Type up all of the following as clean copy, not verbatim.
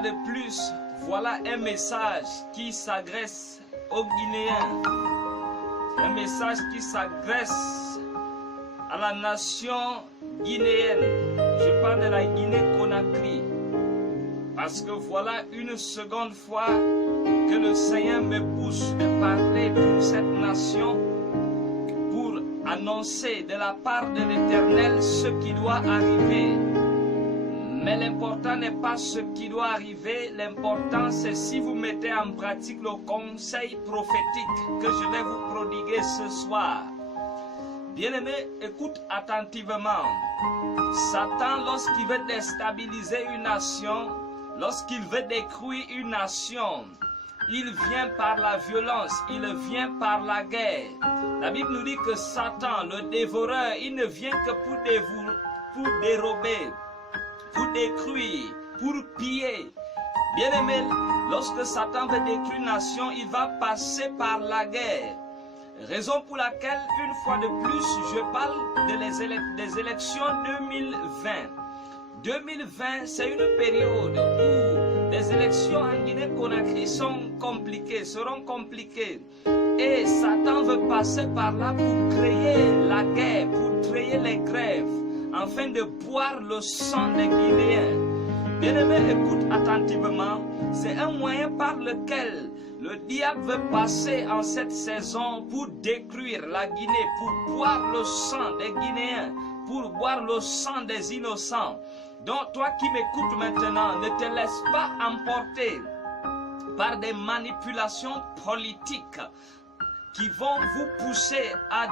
fois de plus, voilà un message qui s'adresse aux Guinéens. Un message qui s'adresse à la nation guinéenne. Je parle de la Guinée-Conakry. Parce que voilà une seconde fois que le Seigneur me pousse de parler pour cette nation, pour annoncer de la part de l'Éternel ce qui doit arriver. Mais l'important n'est pas ce qui doit arriver, l'important c'est si vous mettez en pratique le conseil prophétique que je vais vous prodiguer ce soir. Bien-aimé, écoute attentivement. Satan, lorsqu'il veut déstabiliser une nation, lorsqu'il veut détruire une nation, il vient par la violence, il vient par la guerre. La Bible nous dit que Satan, le dévoreur, il ne vient que pour dérober, pour détruire, pour piller. Bien-aimé, lorsque Satan veut détruire une nation, il va passer par la guerre. Raison pour laquelle, une fois de plus, je parle des élections 2020. 2020, c'est une période où les élections en Guinée-Conakry seront compliquées. Et Satan veut passer par là pour créer la guerre, pour créer les grèves, afin de boire le sang des Guinéens. Bien-aimé, écoute attentivement, c'est un moyen par lequel le diable veut passer en cette saison pour détruire la Guinée, pour boire le sang des Guinéens, pour boire le sang des innocents. Donc toi qui m'écoutes maintenant, ne te laisse pas emporter par des manipulations politiques qui vont vous pousser à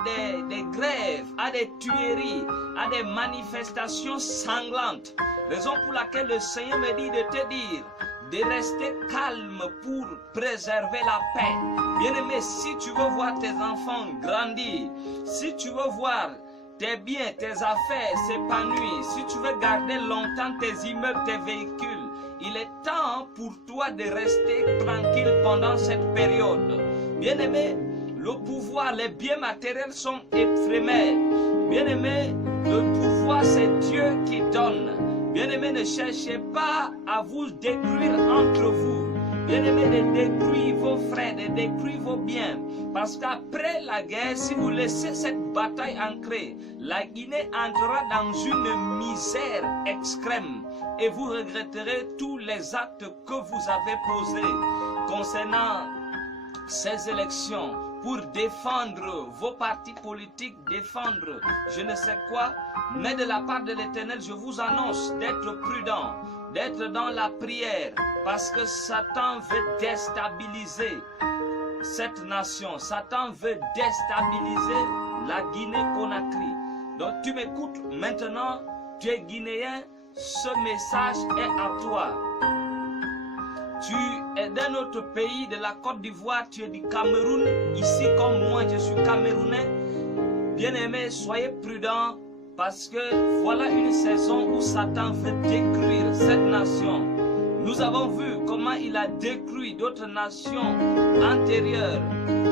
des grèves, à des tueries, à des manifestations sanglantes. Raison pour laquelle le Seigneur me dit de te dire de rester calme pour préserver la paix. Bien-aimé, si tu veux voir tes enfants grandir, si tu veux voir tes biens, tes affaires s'épanouir, si tu veux garder longtemps tes immeubles, tes véhicules, il est temps pour toi de rester tranquille pendant cette période. Bien-aimé, le pouvoir, les biens matériels sont éphémères. Bien-aimé, le pouvoir c'est Dieu qui donne. Bien-aimé, ne cherchez pas à vous détruire entre vous. Bien-aimé, de détruire vos frères, de détruire vos biens. Parce qu'après la guerre, si vous laissez cette bataille ancrée, la Guinée entrera dans une misère extrême. Et vous regretterez tous les actes que vous avez posés concernant ces élections pour défendre vos partis politiques, défendre je ne sais quoi. Mais de la part de l'Éternel, je vous annonce d'être prudent, d'être dans la prière, parce que Satan veut déstabiliser cette nation. Satan veut déstabiliser la Guinée-Conakry. Donc tu m'écoutes maintenant, tu es guinéen, ce message est à toi. Tu es d'un autre pays, de la Côte d'Ivoire, tu es du Cameroun, ici comme moi je suis camerounais. Bien-aimés, soyez prudents parce que voilà une saison où Satan veut détruire cette nation. Nous avons vu comment il a détruit d'autres nations antérieures,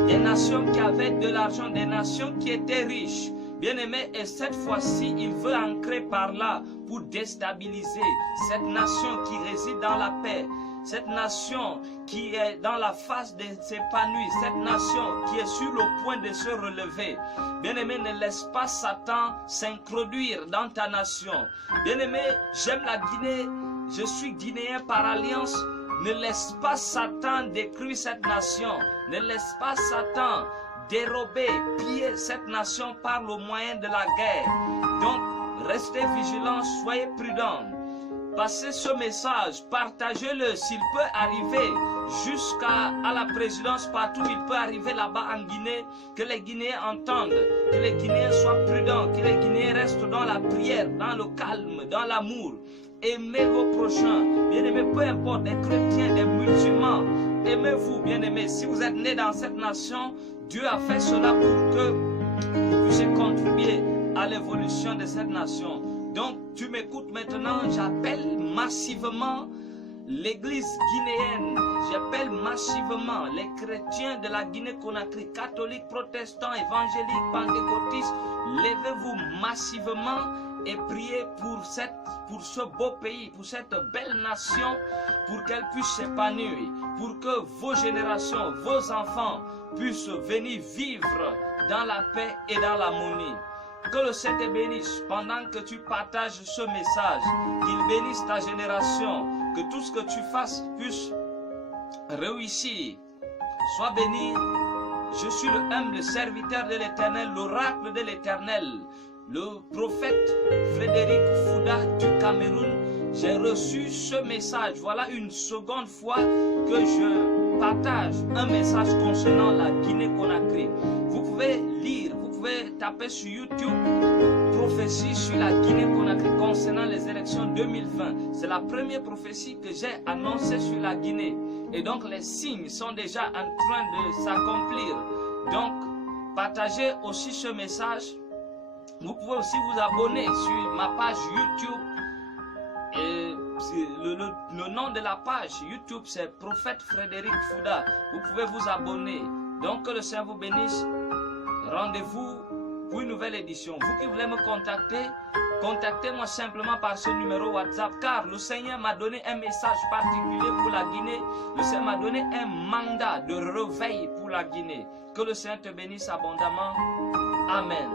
des nations qui avaient de l'argent, des nations qui étaient riches. Bien-aimés, et cette fois-ci, il veut ancrer par là pour déstabiliser cette nation qui réside dans la paix. Cette nation qui est dans la phase de s'épanouir, cette nation qui est sur le point de se relever. Bien-aimé, ne laisse pas Satan s'introduire dans ta nation. Bien-aimé, j'aime la Guinée, je suis guinéen par alliance. Ne laisse pas Satan détruire cette nation. Ne laisse pas Satan dérober, piller cette nation par le moyen de la guerre. Donc, restez vigilants, soyez prudents. Passez ce message, partagez-le s'il peut arriver jusqu'à la présidence partout, il peut arriver là-bas en Guinée, que les Guinéens entendent, que les Guinéens soient prudents, que les Guinéens restent dans la prière, dans le calme, dans l'amour. Aimez vos prochains, bien-aimés, peu importe, des chrétiens, des musulmans, aimez-vous, bien-aimés. Si vous êtes nés dans cette nation, Dieu a fait cela pour que vous puissiez contribuer à l'évolution de cette nation. Donc, tu m'écoutes maintenant, j'appelle massivement l'église guinéenne, j'appelle massivement les chrétiens de la Guinée-Conakry, catholiques, protestants, évangéliques, pentecôtistes, levez-vous massivement et prier pour ce beau pays, pour cette belle nation, pour qu'elle puisse s'épanouir, pour que vos générations, vos enfants puissent venir vivre dans la paix et dans l'harmonie. Que le Seigneur te bénisse pendant que tu partages ce message, qu'il bénisse ta génération, que tout ce que tu fasses puisse réussir. Sois béni. Je suis le humble serviteur de l'Éternel, l'oracle de l'Éternel, le prophète Frédéric Fouda du Cameroun. J'ai reçu ce message. Voilà une seconde fois que je partage un message concernant la Guinée-Conakry. Vous pouvez lire, vous pouvez taper sur YouTube prophétie sur la Guinée-Conakry concernant les élections 2020. C'est la première prophétie que j'ai annoncée sur la Guinée. Et donc les signes sont déjà en train de s'accomplir. Donc partagez aussi ce message. Vous pouvez aussi vous abonner sur ma page YouTube. Et le nom de la page YouTube, c'est Prophète Frédéric Fouda. Vous pouvez vous abonner. Donc que le Seigneur vous bénisse. Rendez-vous pour une nouvelle édition. Vous qui voulez me contacter, contactez-moi simplement par ce numéro WhatsApp, car le Seigneur m'a donné un message particulier pour la Guinée. Le Seigneur m'a donné un mandat de réveil pour la Guinée. Que le Seigneur te bénisse abondamment. Amen.